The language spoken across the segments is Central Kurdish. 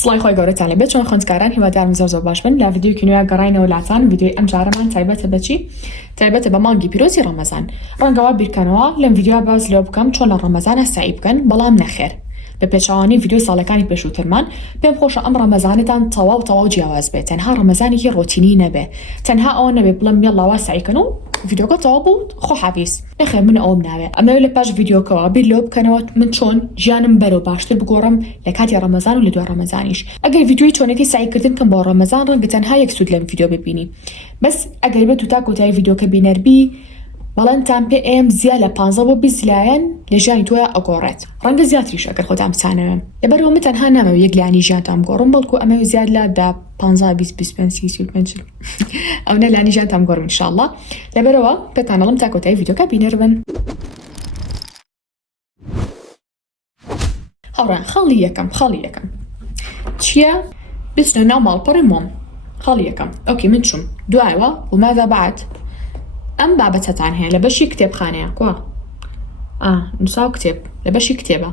سڵای خۆی گەورەتان لەبێت چۆن خوێندکاران هیوادارم زۆر باش بن لە ڤیدیۆی نوێ گەڕاینەوە لاتان ڤیدیۆی ئەم جارەمان تایبەتە بەچی تایبەتە بە مانگی پیرۆزی ڕەمەزان ڕەنگەوا بیرکەنەوە لەم ڤیدیۆ باز لێ بکەم چۆن لە ڕەمەزانە سعی بکەن بەڵام نەخێر بە پێچەوانی ڤیدیۆ ساڵەکانی پێشووترمان پێم خۆشە ئەم ڕەمەزانتان تەواو جیاواز بێت تەنها ڕەمەزانێکی ڕۆتینی نەبێ تەنها ئەوە نەبێ بڵێم یەڵڵاوا سعیکەن و ڤیدیۆکە تەواو بوو خۆحافیز نەخێر من ئەوم ناوێ ئەمەوێت لە پاش ڤیدیۆکەوە بیر لێ بکەنەوە من چۆن ژیانم بەرەو باشتر بگۆڕم لە کاتی ڕەمەزان و لە دوای ڕەمەزانیش ئەگەر ڤیدیۆی چۆنێکی سعیکردن کەم بۆ ڕەمەزان ڕەنگە تەنها یەک سوود لەم ڤیدیۆ ببینی بەس ئەگەر بێت و تا کۆتایی ڤیدیۆکە بینەربی بەڵێنتان پێ ئێم زیاد لە 15 بۆ 20 لایەن لە ژیانی تۆیە ئەگۆڕێت ڕەنگە زیاتریش ئەگەر خۆتان بچانەوە لەبەرەوە من تەنها نامەوێت یەک لایانی ژیانتان بگۆڕم بەڵکو ئەمەوێت زیاد لە 15 20 25 35 ئەو نە لایانی ژیانتان بگۆڕم ئینشاءالله لەبەرەوە پێتان دەڵێم تا کۆتایی ڤیدیۆکە بینەربن هەوڕان خاڵی یەکەم چییە بچنە ناو ماڵپەڕی مۆم خاڵی یەکەم ئۆکی من چوم دوایەوە وماذا بعد ئەم بابەتەتان هەیە لە بەشی کتێبخانەیە کوا نووساو کتێب لە بەشی کتێبە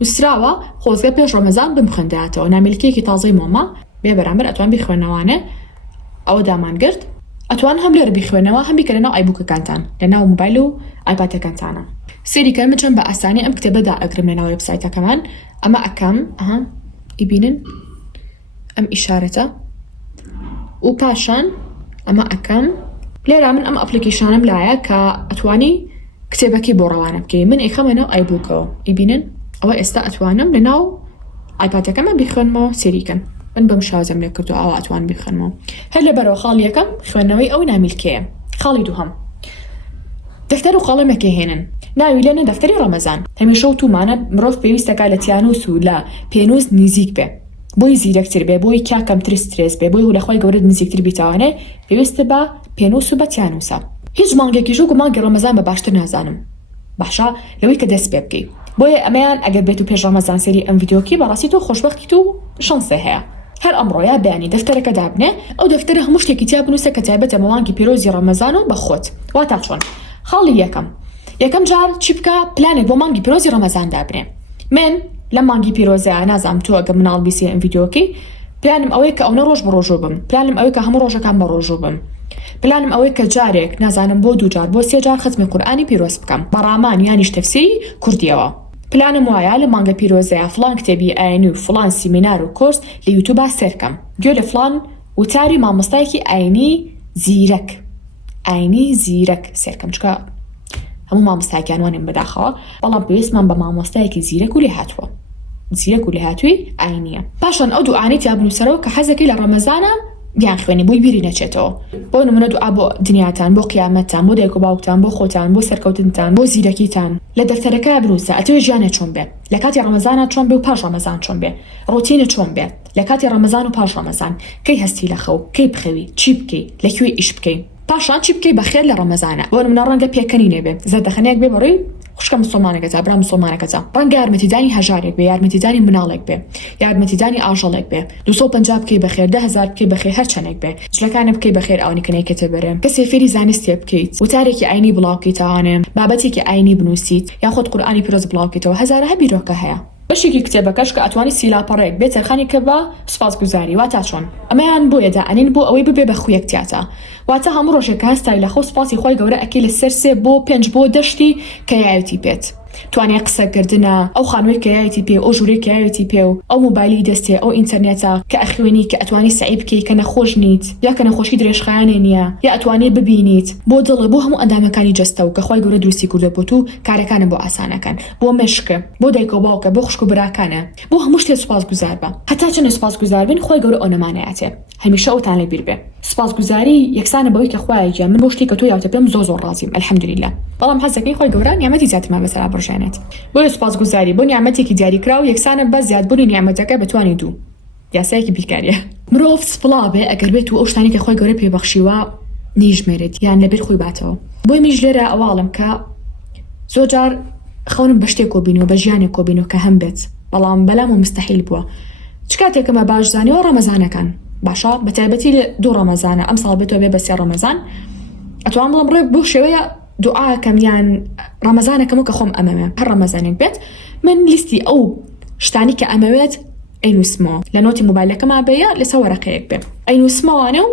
نووسراوە خۆزگە پێش ڕەمەزان بمخوێندراتەوە نامێلکەیەکی تازەی مۆمە بێ بەرامبەر ئەتوان بیخوێنەوانە ئەوە دامانگرت ئەتوان هەم لێرە بیخوێنەوە هەم بیکە لەناو ئایبووکەکانتان لەناو موبایل و ئایپادەکانتانە سێریکە من چەند بە ئاسانی ئەم کتێبەدا ئەگرم لەناو وێبسایتەکەمان ئەمە ئەکەم ئیبینن ئەم ئیشارەتە و پاشان ئەمە ئەکەم لێرا من ئەم ئەپلیکیشنانم لایە کە ئەتوانی کتێبەکەی بۆ ڕەوانە بکەی من ئەیخەمەنەوە ئایبووکەوە ئیبینن ئەوە ئێستا ئەتوانم لەناو ئایپادەکەمە بیخوێنمەوە سێریکەن من بەم شازەم لێ کردو ئەوە ئەتوان بیخوێنمەوە هەر لەبەرەوە خاڵی یەکەم خوێندنەوەی ئەو نامیلکەیە خاڵی دووهەم دەفتەر و قەڵەمێکی هێنن ناوی لێنە دەفتەری ڕەمەزان هەمیشە و تومانە مرۆڤ پێویستەکە لە تیانوس و لە پێنووس نزیک بێ بۆی زیرەکتر بێ بۆی کاکەمتر سترێس بێ بۆی لەخوای گەورەت نزیکتر بیتوانێ پێویستە بە پێنووس و بە تیانوسە هیچ مانگێکیش و مانگی ڕەمەزان بە باشتر نازانم باشە لەوەی کە دەست پێ بکەی بۆیە ئەمەیان ئەگەر بێت و پێش ڕەمەزان سەری ئەم ڤیدیۆکی بەڕاستی تۆ خۆشبەختیت و شانسە هەیە هەر ئەمڕۆیە بەیانی دەفتەرەکە دابنێ ئەو دەفتەرە هەموو شتێکی تیا بنووسە کە تایبەتە بە مانگی پیرۆزی ڕەمەزان و بەخۆت واتا چۆن خاڵی یەکەم جار چی بکە پلانێک بۆ مانگی پیرۆزی ڕەمەزان دابنێ من لە مانگی پیرۆزیە نازانم تۆ ئەگە مناڵ بیسی ئەم ڤیدیۆکی پلانم ئەوەیە کە ئەوە ڕۆژ بە ڕۆژوو بم پلانم ئەوەیە کە هەموو ڕۆژەکان بە ڕۆژوو بم پلانم ئەوەیە کە جارێک نازانم بۆ 2 جار بۆ 3 جار ختمی قورئانی پیرۆز بکەم بەڕامان یانیش تەفسیری کوردیەوە پلانم وایە لە مانگە پیرۆزەیە فڵان کتێبی ئاینی و فڵان سیمینار و کۆرس لە یوتیوبا سێرکەم گوێ لە فڵان وتاری مامۆستایەکی ئاینی زیرەک سێرکەم چکە هەموو مامۆستایەکیانوانم بەداخەوە بەڵام پێویستمان بە مامۆستایەکی زیرەک و لێ هاتووە زیرەک و لێ هاتووی ئاینیە پاشان ئەو دوعانەی تیا بنووسەرەوە کە حەزەکەی لە ڕەمەزانە بیان خوێنی بۆی بیری نەچێتەوە بۆ نمونە دوعا بۆ دنیاتان بۆ قیامەتتان بۆ دایک و باوکتان بۆ خۆتان بۆ سەرکەوتنتان بۆ زیرەکیتان لە دەفتەرەکە بنووسە ئەتەوێ ژیانت چۆن بێ لە کاتی ڕەمەزانە چۆن بێ و پاش ڕەمەزان چۆن بێ ڕۆتینە چۆن بێ لە کاتی ڕەمەزان و پاش ڕەمەزان کەی هەستی لە خەو کەی بخەوی چی بکەی لەکوێ ئیش بکەی پاشان چی بکەی بەخێر لە ڕەمەزانە بۆ نمونە ڕەنگە پێکەنی نێبێ زەردەخەنەیەک بێ بەڕووی خوشکە مسلمانەکەتا برا مسلمانەکەتا ڕەنگە یارمەتیدانی هەژارێک بێ یارمەتیدانی مناڵێک بێ یارمەتیدانی ئاژەڵێک بێ 250 بکەی بەخێر 10,000 بکەی بەخێر هەر چەندێک بێ جلەکانە بکەی بەخێر ئەوەنیکەنێکێتە بەرێ کەسێ فێری زانستێ بکەیت وتارێکی ئاینی بڵاوکەیتەوانێ بابەتێکی ئاینی بنووسیت یاخۆت قورئانی پیرۆز بڵاوکەیتەوە هەزارە بیرۆکە هەیە بەشێکی کتێبەکەش کە ئەتوانی سیلاپەڕێک بێت تەرخانی کە بە سوپاسگوزاری واتە چۆن ئەمەیان بۆیەدا ئەنین بۆ ئەوەی ببێ بە خویەکتیاتە واتە هەموو ڕۆژێکە هەستای لە خۆ سوپاسی خۆی گەورە ئەکەی لەسەر 3 بۆ 5 بۆ 10 کە یاوێتی پێت توانێ قسەکردنە ئەو خانووی کە یاوێتی پێ ئەو ژوورێک کە یاوێتی پێ و ئەو موبایلی دەستێ ئەو ئینتەرنێتە کە ئەخوێنی کە ئەتوانی سعی بکەی کە نەخۆش نیت یا کە نەخۆشی درێژخایانێ نییە یا ئەتوانی ببینیت بۆ دڵە بۆ هەموو ئەندامەکانی جەستە و کە خۆی گەورە دروستی کردە بۆ تو کارەکانە بۆ ئاسانەکەن بۆ مشکە بۆ دایک و باوکە بۆ خوشک و براکانە بۆ هەموو شتێ سوپاسگوزار بە هەتا چەند سوپاسگوزار بن خۆی گەورە ئەو نەمانەیەتێ هەمیشە ئەوتان لێ بیر بێ سوپاسگوزاری یەکسانە بەوەی کە خوایە گیان من بۆ شتی کە تۆ یاوتە پێم زۆر ڕازیم الحەمدولله بەڵام حەزەکەی خۆی گەورە نیامەتی زیاترمان بەسەرا بڕژێنێت بۆیە سوپاسگوزاری بۆ نیامەتێکی دیاریکرا و یەکسانە بە زیادبوونی نیامەتەکە بەتوانی دوو یاسایەکی بیرکاریە مرۆڤ سپڵا بێ ئەگەر بێت و ئەو شتانی کە خۆی گەورە پێبەخشیوە نیژمێرێت یان لەبیر خۆی باتەوە بۆی میش لێرە ئەواڵم کە زۆر جار خەونم بە شتێک کۆبینەوە بە ژیانێک کۆبینەوە کە هەم بێت بەڵام بەلام و مستەحیل بووە چ کاتێکمە باش زانیەوە ڕەمەزانەکان باشە بە تایبەتی لە 2 ڕەمەزانە ئەم ساڵ بێتەوە بێ بە 3 ڕەمەزان ئەتوان بڵم ڕێک بۆ شێوەیە دوعاکەم یان ڕەمەزانەکەم و کە خۆم ئەمەوێ هەر ڕەمەزانێک بێت من لیستی ئەو شتانی کە ئەمەوێت ئەینوسمەوە لە نۆتی مۆبایلەکەما بەیە لەسەر وەرەقەیەک بێ ئەینوسمەوانە و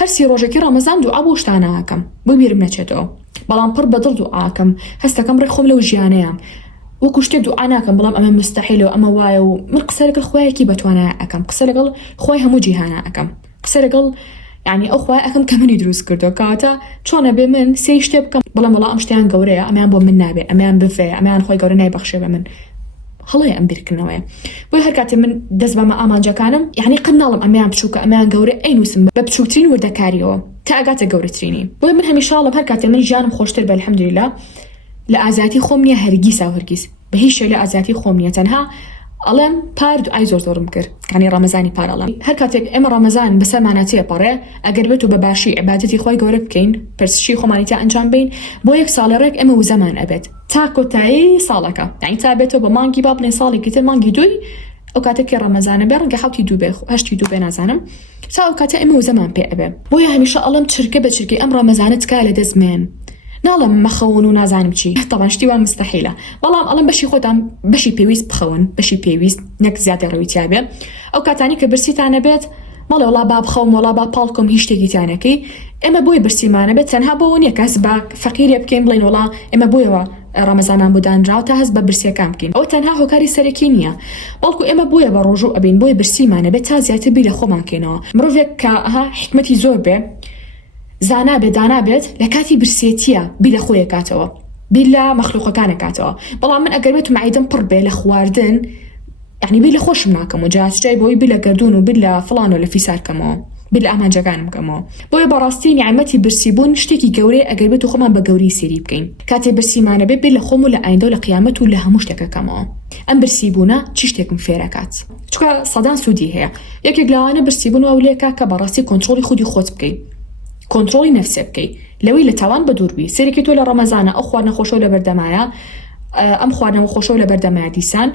هەرسی ڕۆژێکی ڕەمەزان دوعا بۆ شتانەکەم بۆ بیرم نەچێتەوە بەڵام پڕ بەدڵ دوعاکەم هەستەکەم ڕێخۆم لەو ژیانەیە وەکو شتێک دوعا ناکەم بەڵام ئەمە مستەحیلەوە ئەمە وایە و من قسە لەگەڵ خۆیەکی بەتوانایە ئەەکەم قسە لەگەڵ خۆی هەموو جیهانە ئەەکەم قسە لەگەڵ یعنی ئەو خوای ئەەکەم کە منی دروست کردو کاتە چۆنە بێ من سێ شتێ بکەم بەڵام وەڵام ئەم شتیان گەورەیە ئەمیان بۆ من نابێ ئەمیان بفێ ئەمیان خۆی گەورە نایبەخشێ بە من هەڵەیە ئەم بیرکردنەوەیە بۆی هەر کاتێ من دەست بەمە ئامانجەکانم یعنی قەت ناڵم ئەمیان بچووکە ئەمیان گەورە ئەینوسم بە بچووکترین وردەکاریەوە تا ئەگاتە گەورەترینی بۆی من هەمیشاڵم هەر کاتێ من ژیانم خۆشتر بە الحەمدولله لە ئازاتی خۆم نییە هەرگیز و هەرگیز بە هیچ شێ لە ئازاتی خۆم نییە تەنها ئەڵێم پار دوعای زۆرم کرد کانی ڕەمەزانی پار ئەڵێم هەر کاتێک ئێمە ڕەمەزان بەسەرمانەتیە پەڕێ ئەگەر بێت و بە باشی عیبادەتی خۆی گەورە بکەین پرسشی خۆمانی تا ئەنجام بین بۆ یەک ساڵی ڕێک ئێمە وزەمان ئەبێت تا کۆتایی ساڵەکە یعنی تا بێتەوە بە مانگی با بڵێن ساڵێکی تر مانگی دوی ئەو کاتێکی ڕەمەزانە بێ ڕەنگە حوتی دوو بێ هەشتی دوو بێ نازانم تا ئەو کاتە ئێمە وزەمان پێ ئەبێ بۆیە هەمیشە ئەڵێم چرکە بە چرکی ئەم ڕەمەزانە تکا لە دەستمێن ناڵم مەخەون و نازانم چی طبعا شتی وان مستحیلە بەڵام ئەڵم بەشی خۆتان بەشی پێویست بخەون بەشی پێویست نەک زیاتر ڕەویتیا بێ ئەو کاتانی کە برسیتانە بێت مەڵێ وڵا با بخەوم وڵا با پاڵکۆم هیچ شتێکیتانەکەی ئێمە بۆی برسیمانە بێت تەنها بۆ نییە کەس با فەقیرێ بکەین بڵێن وڵا ئێمە بۆیەوە ڕەمەزانان بودانراوە تا هەست بە برسیەکان بکەین ئەو تەنها هۆکاری سەرەکی نییە بەڵکو ئێمە بۆیە بە ڕۆژوو ئەبین بۆی برسیمانە بێت تا زیاتر بیر لە خۆمان کەینەوە مرۆڤێک کە حکمەتی زۆر بێ زانا بێ دانا بێت لە کاتی برسێتیە بیر لە خۆی کاتەوە بیر لە مەخلوقەکانە کاتەوە بەڵام من ئەگەر بێت و معیدەم پڕ بێ لە خواردن یعنی بیر لە خۆشم ناکەم و جاچای بۆی بیر لە گردون و بیر لە فڵان و لە فیسارکەمەوە بیر لە ئامانجەکانم بکەمەوە بۆیە بەڕاستی نیعمەتی برسیبوون شتێکی گەورەیە ئەگەر بێت و خۆمان بە گەوری سێری بکەین کاتێ برسیمانە بێت بیر لە خۆم و لە ئایندە و لە قیامەت و لە هەموو شتێکەکەمەوە ئەم برسیبوونە چی شتێکم فێرەکات چونکە سەدان سوودی هەیە یەکێک لەوانە برسیبوون ئەولێکە کە بەڕاستی کۆنتڕۆڵی خودی خۆت بکەیت کۆنتڕۆڵی نەفسێ بکەی لەوەی لە تاوان بە دووربی سێرێکی تۆ لە ڕەمەزانە ئەو خواردنە خۆشە لە بەردەمایە ئەم خواردنەوە خۆشە لە بەردەمایە دیسان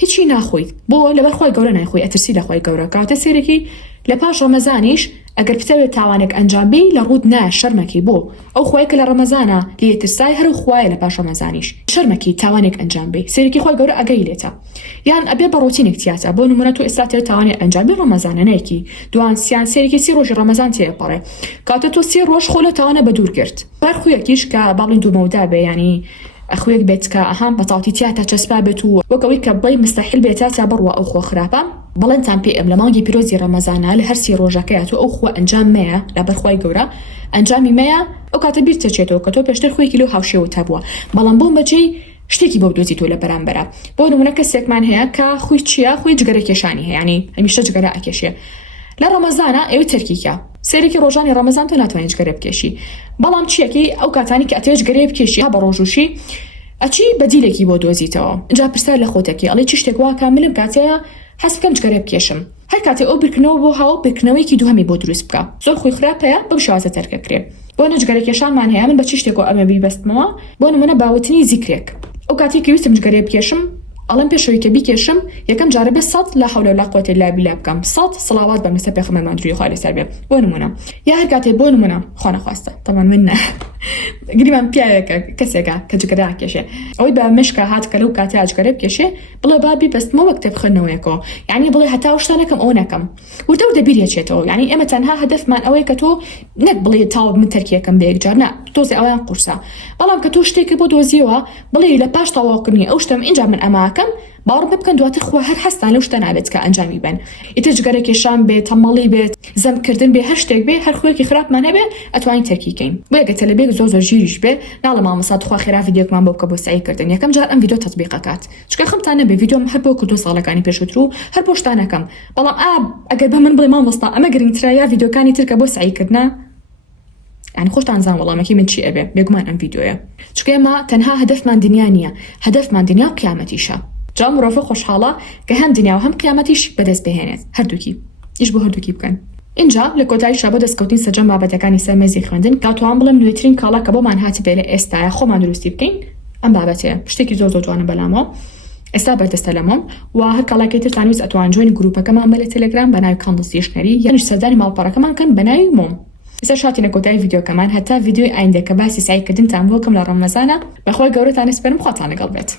هیچی ناخۆیت بۆ لەبەر خۆی گەورە نایخۆی ئەترسی لە خۆی گەورە کاتە سێرێکی لە پاش ڕەمەزانیش ئەگەر بتەوێت تاوانێک ئەنجامبی لە ڕوود نایە شەرمەکی بۆ ئەو خۆی کە لە ڕەمەزانە لێترسای هەر خوایە لە پاش ڕەمەزانیش شەرمەکی تاوانێک ئەنجامبی سێرێکی خۆی گەورە ئەگەی لێتە یان ئەبێ بە ڕۆتینێک تیاتە بۆ نمونە تۆ ئێستا تێر تاوانێک ئەنجامبی ڕەمەزانە نایکی دوان سیان سێرێکی سی ڕۆژی ڕەمەزان تێپەڕێ کاتە تۆ سی ڕۆژ خۆ لە تاوانە بە دوور کرد بار خویەکیش کە باڵین دوومەودا بێ ینی ئەخوێک بێت کە ئەهام بەتاڵی تیاتە چەسپا بێت و وەکەوەی کە بڵی مستەحیل بێتە تا بڕوە ئەو خۆ خراپە بەڵێنتان پێ ئەم لە مانگی پیرۆزی ڕەمەزانە لە هەرسی ڕۆژەکەیە تۆ ئەو خۆ ئەنجام مەیە لە بەرخوای گەورە ئەنجامی مەیە ئەو کاتە بیر تەچێتەوە کە تۆ پێشتر خۆیکی لەو هاوشێوە تابووە بەڵام بۆم بەجێی شتێکی بۆ بدۆزی تۆ لە بەرامبەرە بۆ نمونە کەسێکمان هەیە کە خۆی چییە خۆی جگەرە کێشانی هەیە ینی هەمیشە جگەرە ئەکێشێ لە ڕەمەزانە ئێوە تەرکیکە سێرێکی ڕۆژانی ڕەمەزان تۆ ناتوانێت جگەرە بکێشی بەڵام چیەکی ئەو کاتانی کە ئەتێ جگەرە بکێشی بە ڕۆژوشی ئەچی بەدیلێکی بۆ دۆزیتەوە جا پرسیار لە خۆتەکە ئەڵێ چی شتێک وا کاملم کاتەیە حەز بکەم جگەرە بکێشم هەر کاتێ ئەو برکنەوە بۆ هاو برکنەوەیکی دووهەمی بۆ دروست بکە زۆر خۆی خراپەیە بەم شێوازە تەرکەکرێ بۆ نەجگەرە کێشانمان هەیە من بە چی شتێک ئەمە بیبەستمەوە بۆ نمونە باوتنی زیکرێک ئەو کاتی کە ویستم جگەرە بکێشم ئەڵم پێشەوەی کە بیکێشم یەکەم جارە بە 100 لا حول ولا قوة الا بالله بکەم 100 سڵاوات بەم لەسەر پێغەمبەرمان دروی خوا لەسەر بێ بۆ نمونە یا هەر کاتێ بۆ نمونە خوا نەخواستە طبعا من گریمان پیاوێکە کەسێکە کە جگەرە کێشێ ئەوەی بە مشکە هات کە لەو کاتە جگەرە بکێشێ بڵێ با بیبەستمەوە کتێب خوێندنەوەیەکەوە یعنی بڵێ هەتا ئەو شتانەکەم ئەوە نەکەم وردە وردە بیرێچێتەوە یعنی ئێمە تەنها هەدەفمان ئەوەیە کە تۆ نەک بڵێ تاوت من تەرکیەکەم بە یەکجار نە تۆزێ ئەویان قورسە بەڵام کە تۆ شتێکی بۆ دۆزیەوە بڵێ لە پاش تەواوکردنی ئەو شتم اینجا من ئەماکەم باوەڕ بکەن دواتر خوا هەر هەستان لەو شتە نابێت کە ئەنجامی بن ئیتر جگەرە کێشان بێت تەمەڵی بێت زەمکردن بێ هەر شتێک بێ هەر خۆیەکی خراپمان هەبێ ئەتوانین تەرکیکەین بۆ یەکە تەلەبێک زۆر ژیریش بێ ناڵە مامەسات خوا خێرا ڤیدیۆکمان بۆ بکە بۆ سعیکردن یەکەم جار ئەم ڤیدیۆ تەطبیقەکات چکە خەمتان نەبێ ڤیدیۆم هەر بۆ کردو ساڵەکانی پێشووتر و هەر بۆ شتانەکەم بەڵام ئەگەر بە من بڵێ مامۆستا ئەمە گرنگترە یا ڤیدیۆکانی تر کە بۆ سعیکردنە يعني خۆشتان زان وەڵامەکی من چی ئەبێ بێگومان ئەم ڤیدیۆیە چکە ئێمە تەنها هەدەفمان دنیا نییە هەدەفمان دنیا و قیامەتیشە جا مرۆڤ خۆشحاڵە کە هەم دنیا و هەم قیامەتیش بەدەست بهێنێت هەردووکی ئیش بۆ هەردووکی بکەن اینجا لە کۆتایی شەبە دەستکەوتین سەرجەم بابەتەکانی سەرمەزی خوێندن کاتوان بڵێم نوێترین کاڵا کە بۆمان هاتی بێ لە ئێستاە خۆمان دروستی بکەین ئەم بابەتەیە شتێکی زۆر جوانە بەلامەوە ئێستا بەردەستە لەمەم و هەر کاڵاکەی تر تانویست ئەتوان جوێنی گروپەکەمان بە لە تەلەگرام بە ناوی کاندڵ دیشنەری یانیش سەردانی ماڵپەڕەکەمان کەن بە ناوی مۆم ئێستا شاتینە کۆتایی ڤیدیۆکەمان هەتا ڤیدیۆی ئایندەکە باسی سعیکردنتان بۆ کەم لە ڕەمەزانە بەخۆی گەورەتان سپێرم خواتان لەگەڵ بێت